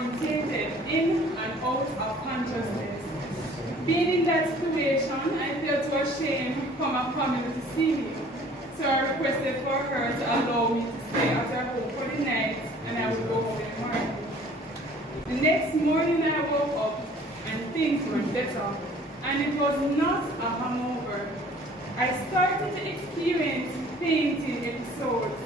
disorientated, in and out of consciousness. Being in that situation, I felt too ashamed for my family to see me. So I requested for her to allow me to stay at her home for the night, and I would go home in the morning. The next morning I woke up and things were better, and it was not a hangover. I started to experience fainting episodes.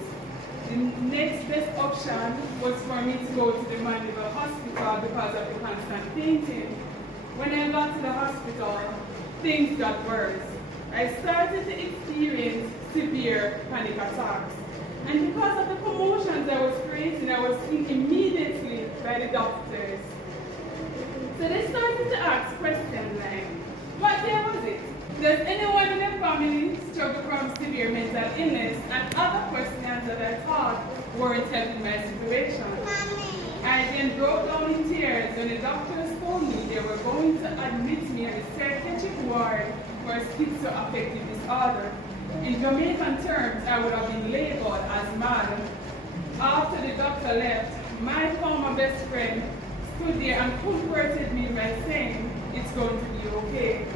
The next best option was for me to go to the Mandeville Hospital because of the constant fainting. When I got to the hospital, things got worse. I started to experience severe panic attacks. And because of the commotions I was creating, I was seen immediately by the doctors. So they started to ask questions like, what day was it? Does anyone in the family struggle from severe mental illness? And other questions that I thought weren't helping my situation. I then broke down in tears when the doctors told me they were going to admit me in the psychiatric ward for schizoaffective disorder. In Jamaican terms, I would have been labeled as mad. After the doctor left, my former best friend stood there and comforted me by saying, it's going to be okay.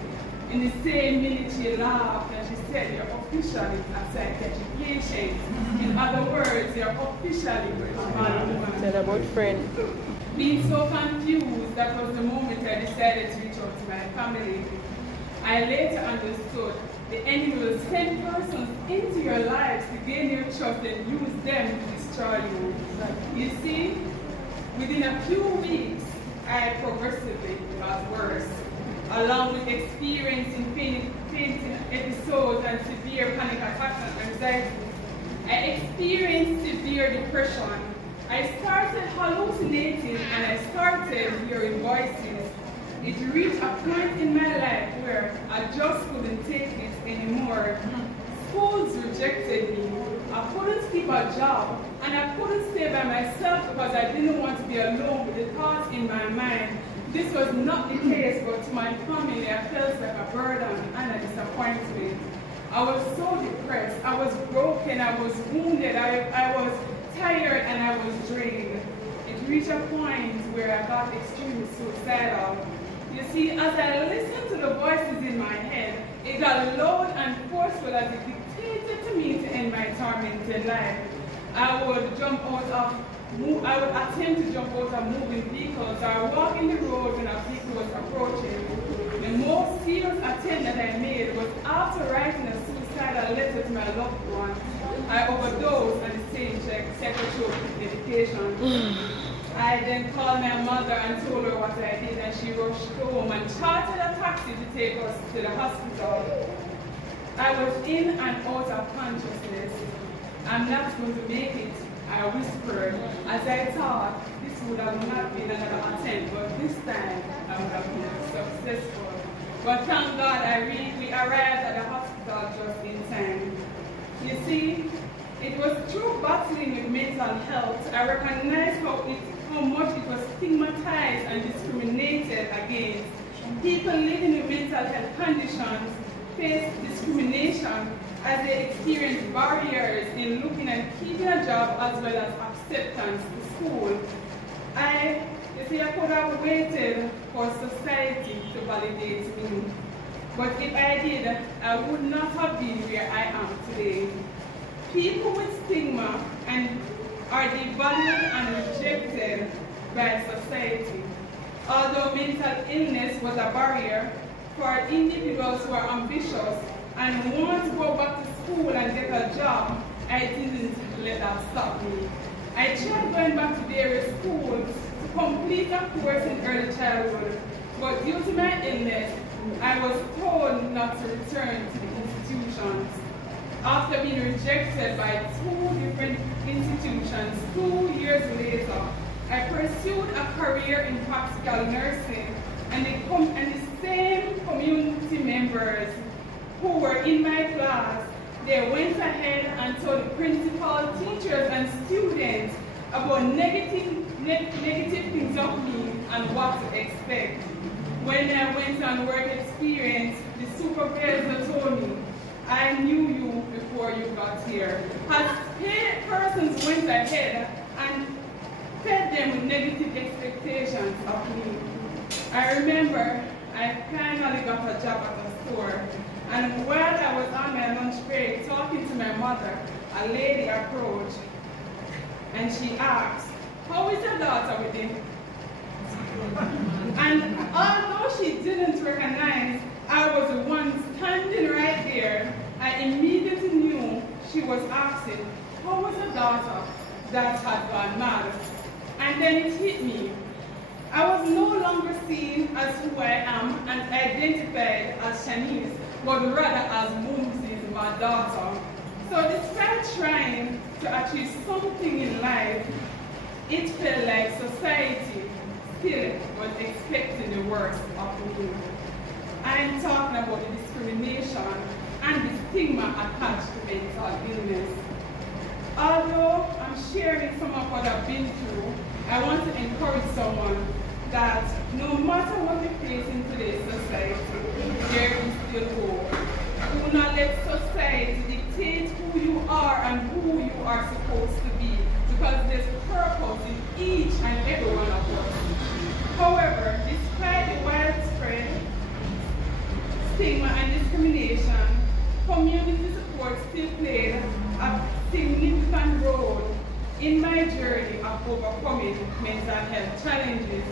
In the same minute she laughed and she said, you're officially a psychiatric patient. In other words, you're officially a man or woman. Said about friend. Being so confused, that was the moment I decided to reach out to my family. I later understood the enemy will send persons into your lives to gain your trust and use them to destroy you. You see, within a few weeks, I progressively got worse. Along with experiencing fainting episodes and severe panic attacks and anxiety, I experienced severe depression. I started hallucinating and I started hearing voices. It reached a point in my life where I just couldn't take it anymore. Schools rejected me. I couldn't keep a job, and I couldn't stay by myself because I didn't want to be alone with the thoughts in my mind. This was not the case, but to my family, I felt like a burden and a disappointment. I was so depressed, I was broken, I was wounded, I was tired, and I was drained. It reached a point where I got extremely suicidal. You see, as I listened to the voices in my head, it got loud and forceful as it dictated to me to end my tormented life. I would attempt to jump out of moving vehicles or walk in the road when a vehicle was approaching. The most serious attempt that I made was after writing a suicidal letter to my loved one. I overdosed on the same psychotropic medication. I then called my mother and told her what I did, and she rushed home and chartered a taxi to take us to the hospital. I was in and out of consciousness. I'm not going to make it, I whispered, as I thought this would have not been another attempt, but this time I would have been successful. But thank God we arrived at the hospital just in time. You see, it was through battling with mental health, I recognized how much it was stigmatized and discriminated against. People living with mental health conditions face discrimination as they experience barriers in looking and keeping a job as well as acceptance to school. I could have waited for society to validate me. But if I did, I would not have been where I am today. People with stigma are devalued and rejected by society. Although mental illness was a barrier for individuals who are ambitious and want to go back to school and get a job, I didn't let that stop me. I tried going back to various schools to complete a course in early childhood, but due to my illness, I was told not to return to the institutions. After being rejected by 2 different institutions 2 years later, I pursued a career in practical nursing, and the same community members who were in my class, they went ahead and told the principal, teachers, and students about negative things of me and what to expect. When I went on work experience, the supervisor told me, I knew you before you got here. As persons went ahead and fed them with negative expectations I remember I finally got a job at a store, and while I was on my lunch break talking to my mother, a lady approached and she asked, "How is your daughter with you?" And although she didn't recognize I was the one standing right there, I immediately knew she was asking, how was her daughter that had gone mad? And then it hit me. I was no longer seen as who I am and identified as Shanice, but rather as Mumsy, my daughter. So despite trying to achieve something in life, it felt like society still was expecting the worst of me. I am talking about the discrimination and the stigma attached to mental illness. Although I'm sharing some of what I've been through, I want to encourage someone that no matter what we face in today's society, there is still hope. Do not let society dictate who you are and who you are supposed to be, because there's purpose in each and every one of us. However, despite the widespread stigma and discrimination, community support still played a significant role in my journey of overcoming mental health challenges.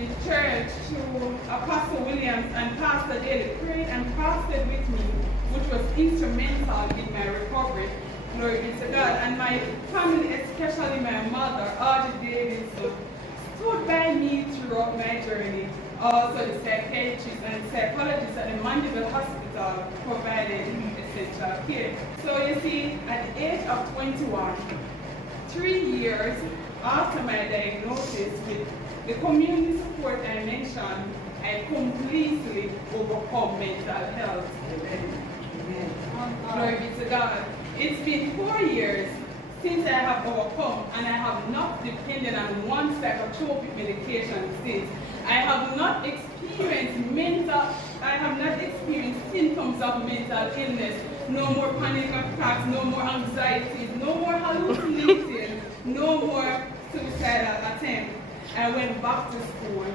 The church, through Apostle Williams and Pastor Daly, prayed and fasted with me, which was instrumental in my recovery. Glory be to God. And my family, especially my mother, Audrey Davis, stood by me throughout my journey. Also, the psychiatrists and psychologists at the Mandeville Hospital provided essential care. So you see, at the age of 21, 3 years after my diagnosis with the community support I mentioned, I completely overcome mental health. Amen. Glory be to God. It's been 4 years since I have overcome, and I have not depended on one psychotropic medication since. I have not experienced symptoms of mental illness. No more panic attacks, no more anxieties, no more hallucinating, no more suicidal attempts. I went back to school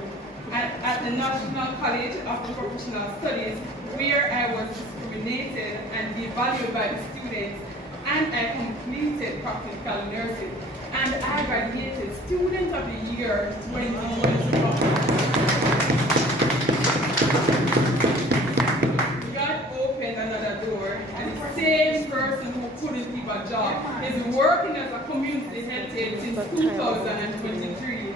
at the National College of Professional Studies, where I was discriminated and devalued by the students, and I completed practical nursing, and I graduated Student of the Year 2021. God opened another door, and the same person who couldn't keep a job is working as a community health aide since 2023.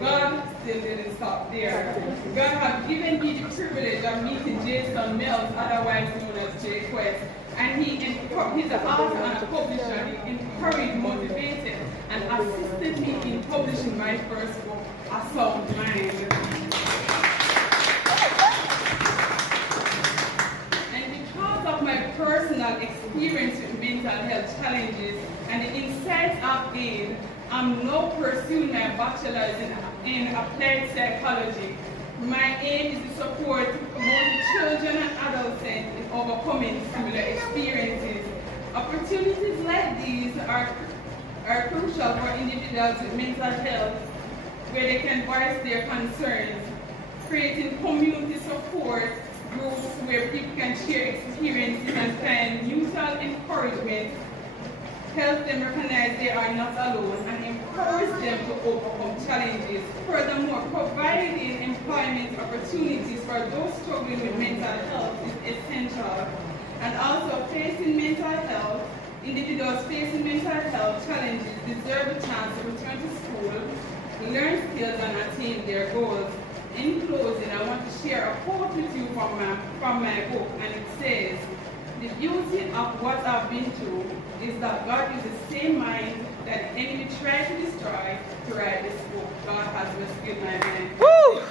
God still didn't stop there. God had given me the privilege of meeting Jason Mills, otherwise known as Jay Quest, and he's an author and a publisher. He encouraged, motivated, and assisted me in publishing my first book, A Sound Mind. And because of my personal experience with mental health challenges and the insights I've gained, I'm now pursuing my bachelor's in applied psychology. My aim is to support both children and adults in overcoming similar experiences. Opportunities like these are crucial for individuals with mental health, where they can voice their concerns, creating community support groups where people can share experiences and find mutual encouragement, help them recognize they are not alone, and encourage them to overcome challenges. Furthermore, providing employment opportunities for those struggling with mental health is essential. And also, facing mental health, individuals facing mental health challenges deserve a chance to return to school, learn skills, and attain their goals. In closing, I want to share a quote with you from my book, and it says, "The beauty of what I've been through is that God is the same mind that the enemy tried to destroy to write this book. God has rescued my mind." Woo!